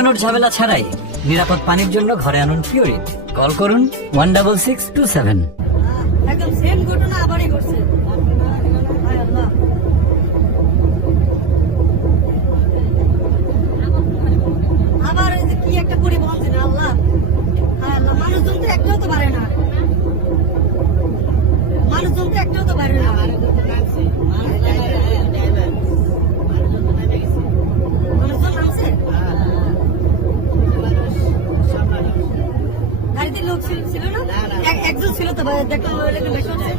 দৌড়ানোর ঝামেলা ছাড়াই নিরাপদ পানির জন্য ঘরে আনুন পিওরিট। কল করুন 16627। একদম সেম ঘটনা আবারই ঘটছে। হায় আল্লাহ। আবার এই যে কি একটা পরিবহন ছিল আল্লাহ। হায় আল্লাহ, মানুষজন তো একটাও তো পারে না। মানুষজন তো একটাও তো পারে না। মানুষজন নামছে? গাড়িতে লোক ছিল না? একজন ছিল তো ভাই, দেখলাম বেশি হচ্ছে।